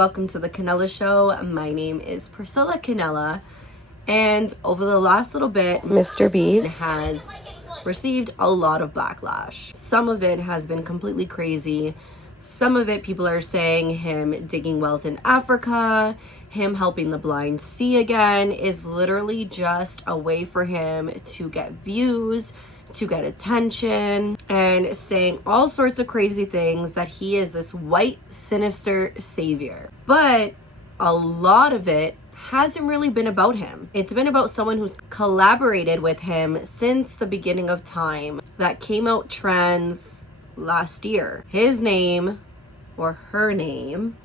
Welcome to the Canela Show. My name is Priscilla Canela, and over the last little bit, Mr. Beast has received a lot of backlash. Some of it has been completely crazy. Some of it, people are saying him digging wells in Africa, him helping the blind see again, is literally just a way for him to get views, to get attention, and saying all sorts of crazy things that he is this white, sinister savior. But a lot of it hasn't really been about him. It's been about someone who's collaborated with him since the beginning of time, that came out trends last year. His name, or her name,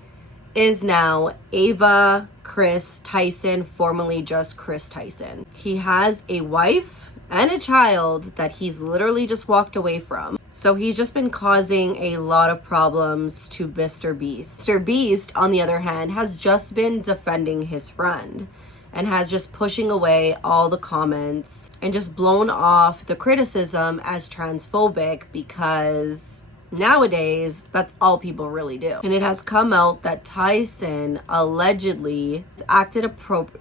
is now Kris Tyson, formerly just Kris Tyson. He has a wife and a child that he's literally just walked away from. So he's just been causing a lot of problems to Mr. Beast. Mr. Beast, on the other hand, has just been defending his friend and has just pushing away all the comments and just blown off the criticism as transphobic, because nowadays that's all people really do. And it has come out that Tyson allegedly acted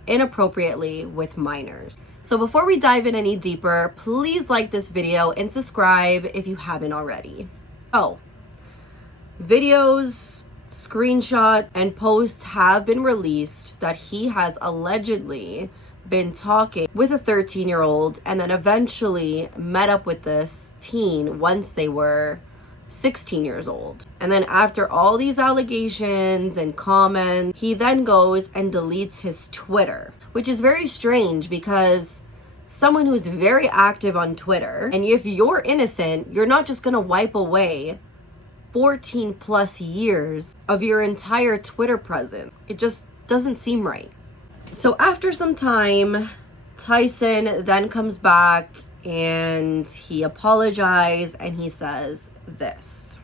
inappropriately with minors. So before we dive in any deeper, please like this video and subscribe if you haven't already. Oh, videos, screenshots, and posts have been released that he has allegedly been talking with a 13-year-old and then eventually met up with this teen once they were 16 years old. And then after all these allegations and comments, he then goes and deletes his Twitter, which is very strange because someone who's very active on Twitter, and if you're innocent, you're not just gonna wipe away 14 plus years of your entire Twitter presence. It just doesn't seem right. So after some time, Tyson then comes back and he apologized and he says this: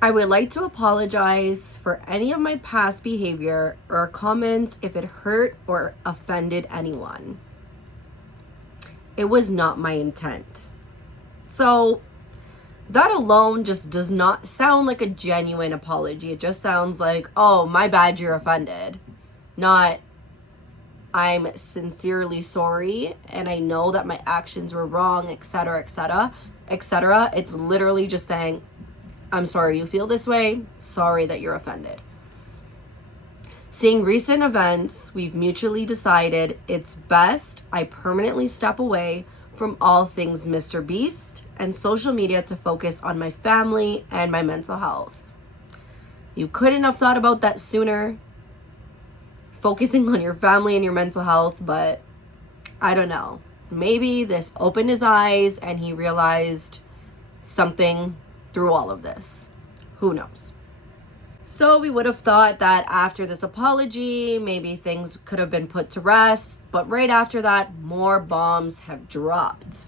"I would like to apologize for any of my past behavior or comments if it hurt or offended anyone. It was not my intent." So that alone just does not sound like a genuine apology. It just sounds like, oh, my bad, you're offended. Not, I'm sincerely sorry and I know that my actions were wrong, etc., etc., etc. It's literally just saying, I'm sorry you feel this way, sorry that you're offended. "Seeing recent events, we've mutually decided it's best I permanently step away from all things Mr. Beast and social media to focus on my family and my mental health. You couldn't have thought about that sooner, focusing on your family and your mental health, but I don't know. Maybe this opened his eyes and he realized something through all of this. Who knows?" So we would have thought that after this apology, maybe things could have been put to rest, but right after that, more bombs have dropped.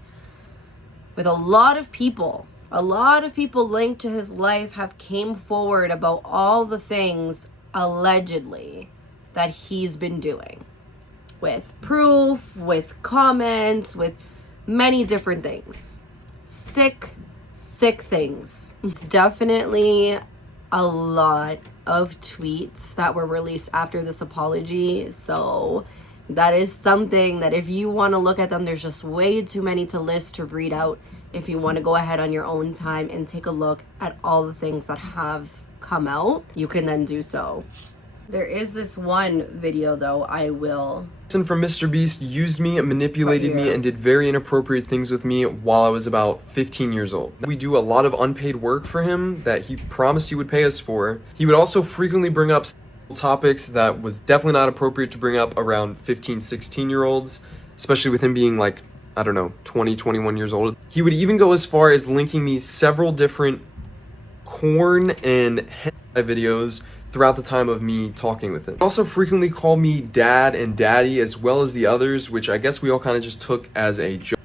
With a lot of people linked to his life have came forward about all the things allegedly that he's been doing, with proof, with comments, with many different things. Sick things. It's definitely a lot of tweets that were released after this apology. So that is something that if you want to look at them, there's just way too many to list, to read out. If you want to go ahead on your own time and take a look at all the things that have come out, you can then do so. There is this one video though, I will. Tyson from Mr. Beast used me, manipulated me, and did very inappropriate things with me while I was about 15 years old. We do a lot of unpaid work for him that he promised he would pay us for. He would also frequently bring up topics that was definitely not appropriate to bring up around 15, 16-year-olds, especially with him being like, I don't know, 20, 21 years old. He would even go as far as linking me several different corn and hentai videos throughout the time of me talking with him. He also frequently called me dad and daddy, as well as the others, which I guess we all kind of just took as a joke.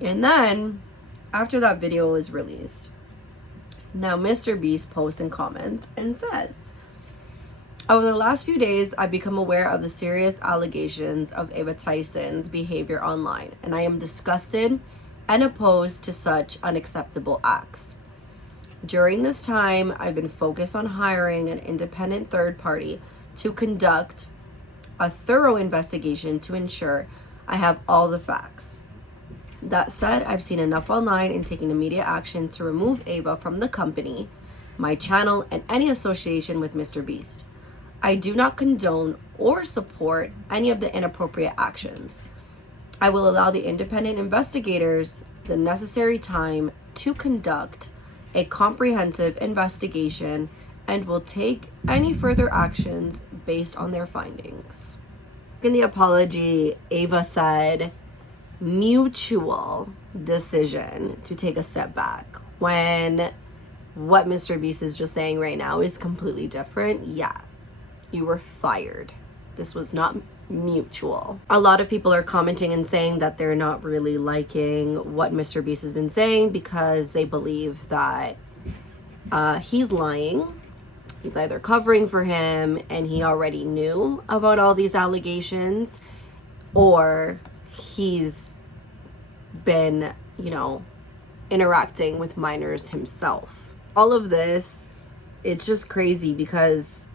And then, after that video was released, now Mr. Beast posts and comments and says, "Over the last few days, I've become aware of the serious allegations of Tyson's behavior online, and I am disgusted and opposed to such unacceptable acts. During this time, I've been focused on hiring an independent third party to conduct a thorough investigation to ensure I have all the facts. That said, I've seen enough online and taken immediate action to remove Ava from the company, my channel, and any association with Mr. Beast. I do not condone or support any of the inappropriate actions. I will allow the independent investigators the necessary time to conduct a comprehensive investigation and will take any further actions based on their findings. In the apology, Ava said, mutual decision to take a step back, when what Mr. Beast is just saying right now is completely different. Yeah, you were fired. This was not mutual. A lot of people are commenting and saying that they're not really liking what Mr. Beast has been saying because they believe that he's lying. He's either covering for him and he already knew about all these allegations, or he's been, interacting with minors himself. All of this, it's just crazy because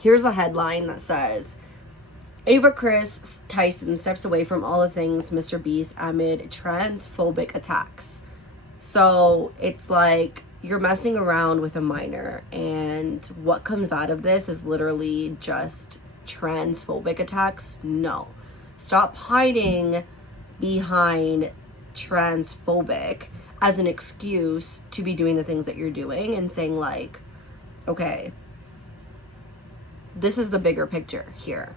here's a headline that says, Ava Kris Tyson steps away from all the things Mr. Beast amid transphobic attacks. So it's like you're messing around with a minor, and what comes out of this is literally just transphobic attacks. No. Stop hiding behind transphobic as an excuse to be doing the things that you're doing and saying like, okay, this is the bigger picture here.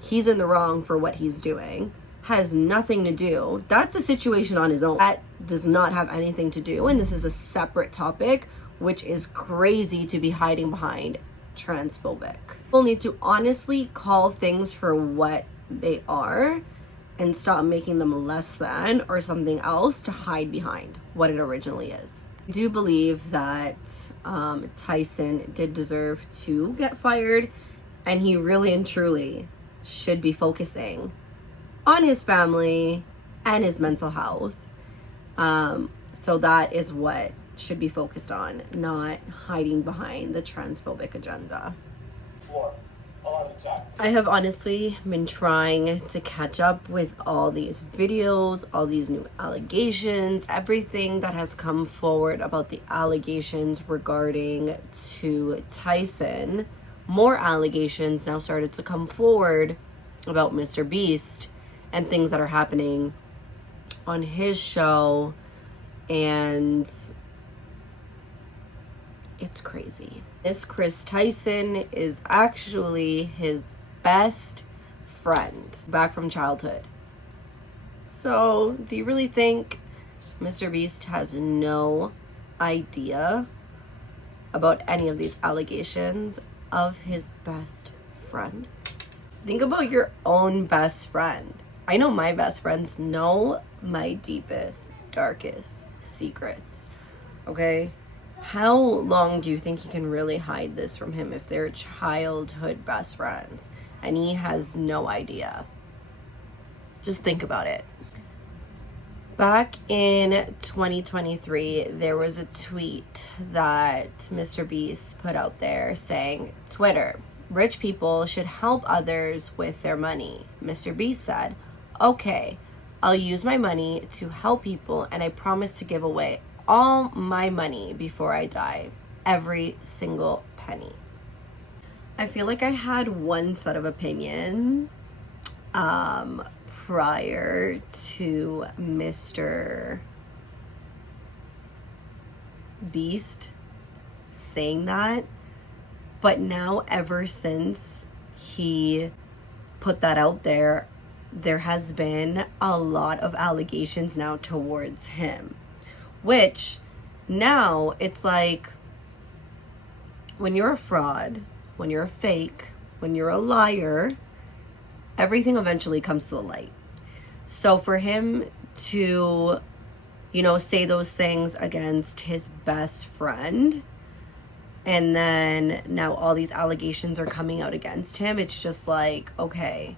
He's in the wrong for what he's doing. Has nothing to do. That's a situation on his own. That does not have anything to do. And this is a separate topic, which is crazy to be hiding behind transphobic. People need to honestly call things for what they are and stop making them less than or something else to hide behind what it originally is. I do believe that Tyson did deserve to get fired, and he really and truly should be focusing on his family and his mental health. So that is what should be focused on, not hiding behind the transphobic agenda. I have honestly been trying to catch up with all these videos, all these new allegations, everything that has come forward about the allegations regarding to Tyson. More allegations now started to come forward about Mr. Beast and things that are happening on his show, and it's crazy. This Kris Tyson is actually his best friend back from childhood. So, do you really think Mr. Beast has no idea about any of these allegations of his best friend? Think about your own best friend. I know my best friends know my deepest, darkest secrets. Okay? How long do you think he can really hide this from him if they're childhood best friends and he has no idea? Just think about it. Back in 2023, there was a tweet that Mr. Beast put out there saying, Twitter, rich people should help others with their money. Mr. Beast said, okay, I'll use my money to help people, and I promise to give away all my money before I die. Every single penny. I feel like I had one set of opinion prior to Mr. Beast saying that, but now ever since he put that out there, there has been a lot of allegations now towards him, which now it's like, when you're a fraud, when you're a fake, when you're a liar, everything eventually comes to the light. So for him to, say those things against his best friend, and then now all these allegations are coming out against him, it's just like, okay,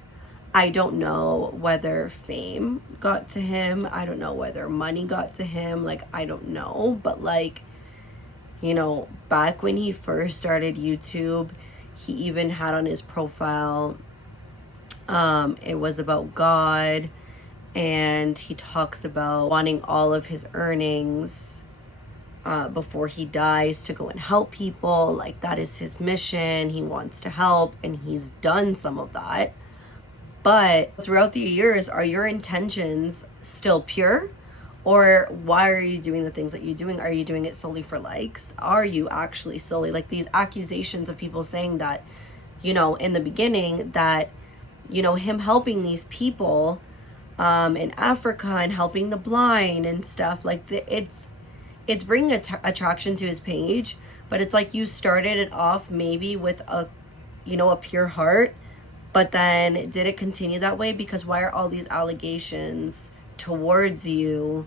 I don't know whether fame got to him. I don't know whether money got to him. I don't know. But You know, back when he first started YouTube, he even had on his profile, it was about God, and he talks about wanting all of his earnings before he dies to go and help people. Like, that is his mission. He wants to help, and he's done some of that. But throughout the years, are your intentions still pure? Or why are you doing the things that you're doing? Are you doing it solely for likes? Are you actually solely, like, these accusations of people saying that, you know, in the beginning, that, you know, him helping these people in Africa and helping the blind and stuff, like, it's bringing attraction to his page. But it's like, you started it off maybe with a, you know, a pure heart, but then did it continue that way? Because why are all these allegations towards you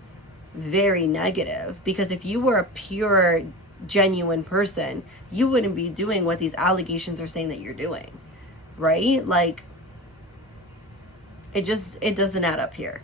very negative? Because if you were a pure, genuine person, you wouldn't be doing what these allegations are saying that you're doing, right? Like, it doesn't add up here.